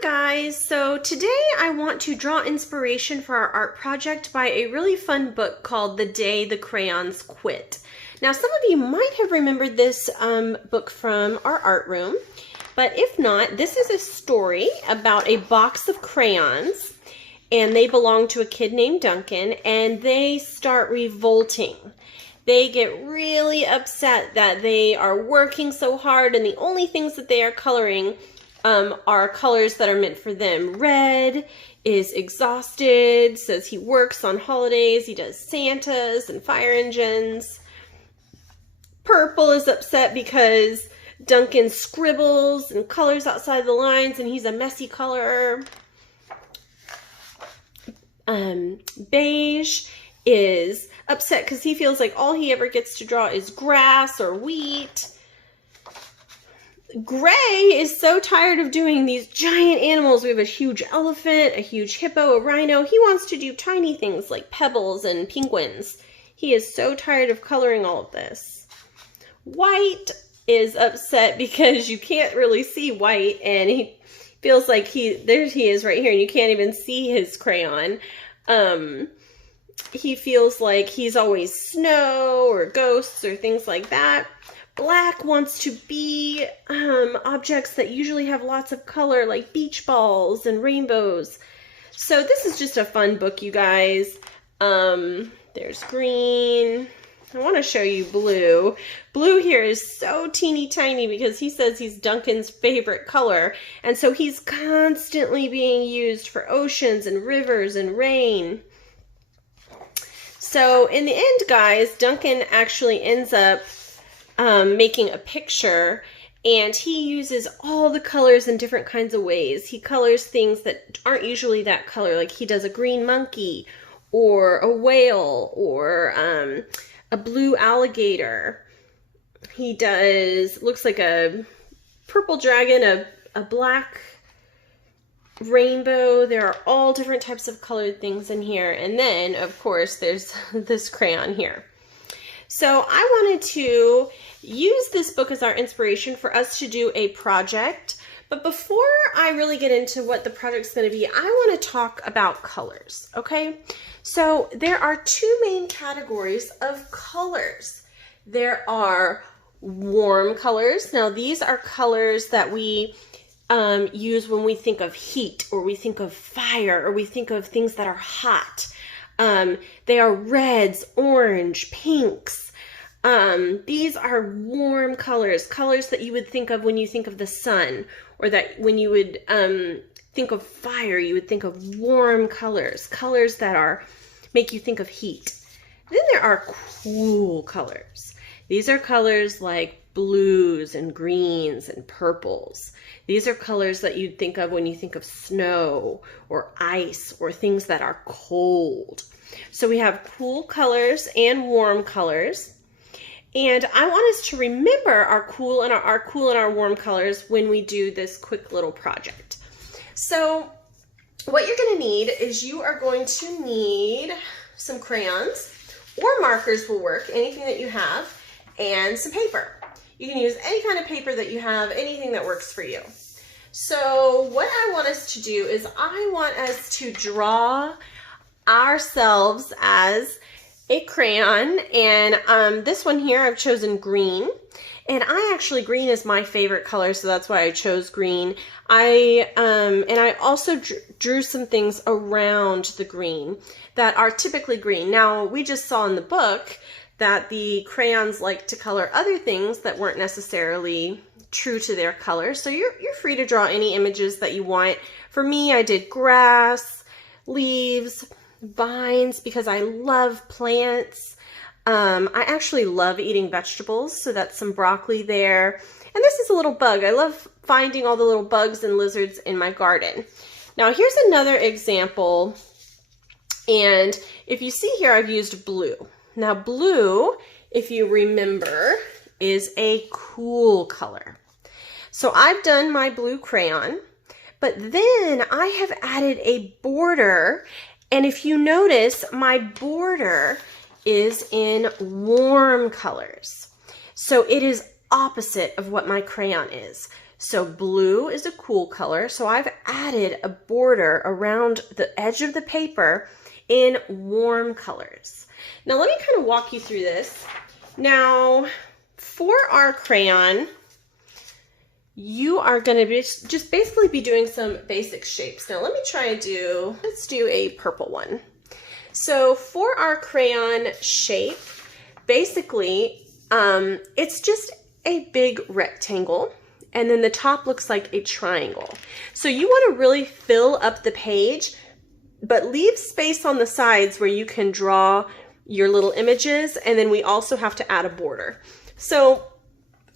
Hi guys, so today I want to draw inspiration for our art project by a really fun book called The Day the Crayons Quit. Now some of you might have remembered this book from our art room, but if not, this is a story about a box of crayons and they belong to a kid named Duncan and they start revolting. They get really upset that they are working so hard and the only things that they are coloring are colors that are meant for them. Red is exhausted, says he works on holidays, he does Santas and fire engines. Purple is upset because Duncan scribbles and colors outside the lines and he's a messy colorer. Beige is upset because he feels like all he ever gets to draw is grass or wheat. Gray is so tired of doing these giant animals. We have a huge elephant, a huge hippo, a rhino. He wants to do tiny things like pebbles and penguins. He is so tired of coloring all of this. White is upset because you can't really see white and he feels like there he is right here and you can't even see his crayon. He feels like he's always snow or ghosts or things like that. Black wants to be objects that usually have lots of color, like beach balls and rainbows. So this is just a fun book, you guys. There's green. I want to show you blue. Blue here is so teeny tiny because he says he's Duncan's favorite color. And so he's constantly being used for oceans and rivers and rain. So in the end, guys, Duncan actually ends up making a picture and he uses all the colors in different kinds of ways. He colors things that aren't usually that color, like he does a green monkey or a whale or a blue alligator. He does, looks like a purple dragon, a black rainbow. There are all different types of colored things in here. And then, of course, there's this crayon here. So I wanted to use this book as our inspiration for us to do a project. But before I really get into what the project's going to be, I want to talk about colors, okay? So there are two main categories of colors. There are warm colors. Now these are colors that we use when we think of heat or we think of fire or we think of things that are hot. They are reds, orange, pinks. These are warm colors, colors that you would think of when you think of the sun, or that when you would think of fire, you would think of warm colors, colors that make you think of heat. Then there are cool colors. These are colors like blues and greens and purples. These are colors that you'd think of when you think of snow or ice or things that are cold. So we have cool colors and warm colors. And I want us to remember our cool and our warm colors when we do this quick little project. So what you're going to need is you are going to need some crayons or markers will work, anything that you have, and some paper. You can use any kind of paper that you have, anything that works for you. So what I want us to do is I want us to draw ourselves as a crayon, and this one here I've chosen green, and green is my favorite color, so that's why I chose green. I also drew some things around the green that are typically green. Now we just saw in the book that the crayons like to color other things that weren't necessarily true to their color. So you're free to draw any images that you want. For me, I did grass, leaves, vines, because I love plants. I actually love eating vegetables, so that's some broccoli there. And this is a little bug. I love finding all the little bugs and lizards in my garden. Now here's another example. And if you see here, I've used blue. Now blue, if you remember, is a cool color. So I've done my blue crayon, but then I have added a border. And if you notice, my border is in warm colors. So it is opposite of what my crayon is. So blue is a cool color. So I've added a border around the edge of the paper in warm colors. Now let me kind of walk you through this. Now for our crayon, you are going to be just basically be doing some basic shapes. Now let me try and let's do a purple one. So for our crayon shape, basically it's just a big rectangle, and then the top looks like a triangle. So you want to really fill up the page, but leave space on the sides where you can draw your little images, and then we also have to add a border. So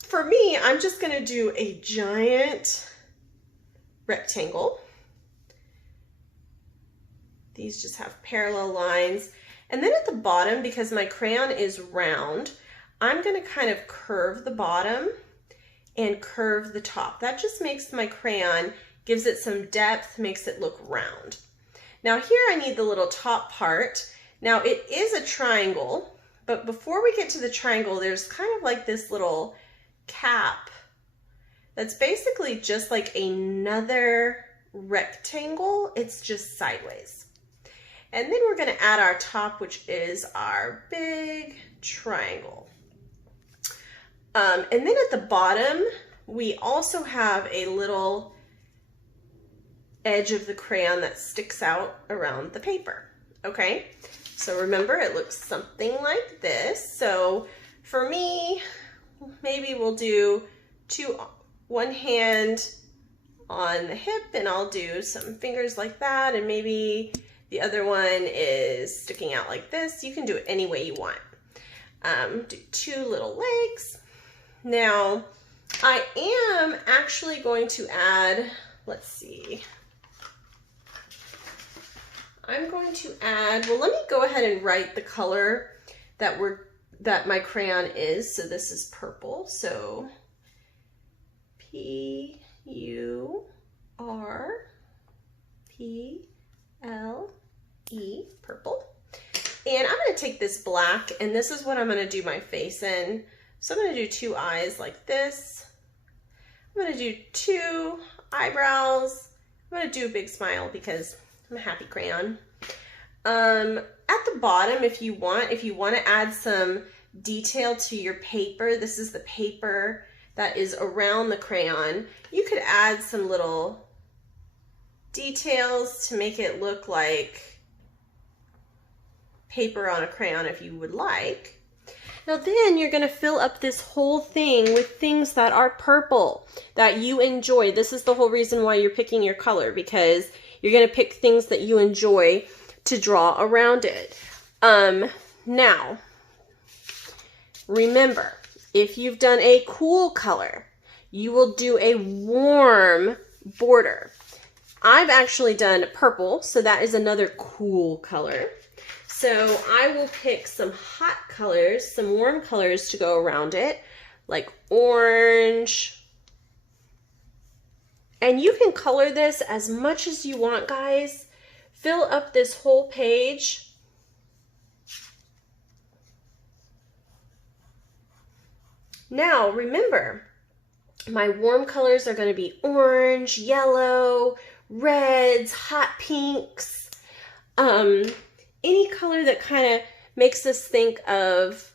for me, I'm just going to do a giant rectangle. These just have parallel lines. And then at the bottom, because my crayon is round, I'm going to kind of curve the bottom and curve the top. That just makes my crayon, gives it some depth, makes it look round. Now here I need the little top part. Now it is a triangle, but before we get to the triangle, there's kind of like this little cap that's basically just like another rectangle. It's just sideways. And then we're going to add our top, which is our big triangle. And then at the bottom, we also have a little edge of the crayon that sticks out around the paper. Okay, so remember, it looks something like this. So for me, maybe we'll do one hand on the hip, and I'll do some fingers like that, and maybe the other one is sticking out like this. You can do it any way you want. Do two little legs. Now, I am actually going to add, let's see. I'm going to add, well, let me go ahead and write the color that my crayon is. So this is purple. So P-U-R-P-L-E, purple. And I'm going to take this black, and this is what I'm going to do my face in. So I'm going to do two eyes like this. I'm going to do two eyebrows. I'm going to do a big smile because I'm a happy crayon. At the bottom, if you want to add some detail to your paper, this is the paper that is around the crayon. You could add some little details to make it look like paper on a crayon if you would like. Now then you're going to fill up this whole thing with things that are purple, that you enjoy. This is the whole reason why you're picking your color, because you're going to pick things that you enjoy to draw around it. Now, remember, if you've done a cool color, you will do a warm border. I've actually done purple, so that is another cool color. So I will pick some hot colors, some warm colors to go around it, like orange. And you can color this as much as you want, guys. Fill up this whole page. Now, remember, my warm colors are going to be orange, yellow, reds, hot pinks. Any color that kind of makes us think of,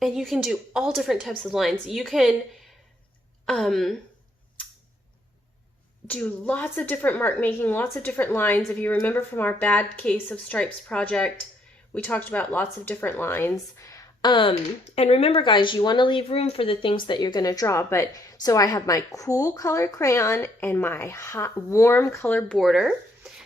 and you can do all different types of lines. You can do lots of different mark making, lots of different lines. If you remember from our Bad Case of Stripes project, we talked about lots of different lines. And remember, guys, you want to leave room for the things that you're going to draw. But so I have my cool color crayon and my hot, warm color border.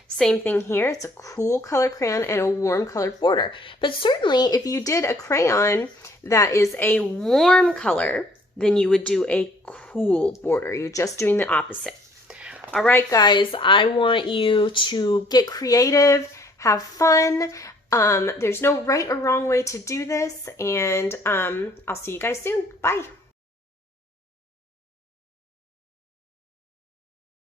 Same thing here. It's a cool color crayon and a warm colored border. But certainly if you did a crayon that is a warm color, then you would do a cool border. You're just doing the opposite. All right, guys, I want you to get creative, have fun. There's no right or wrong way to do this, and I'll see you guys soon. Bye.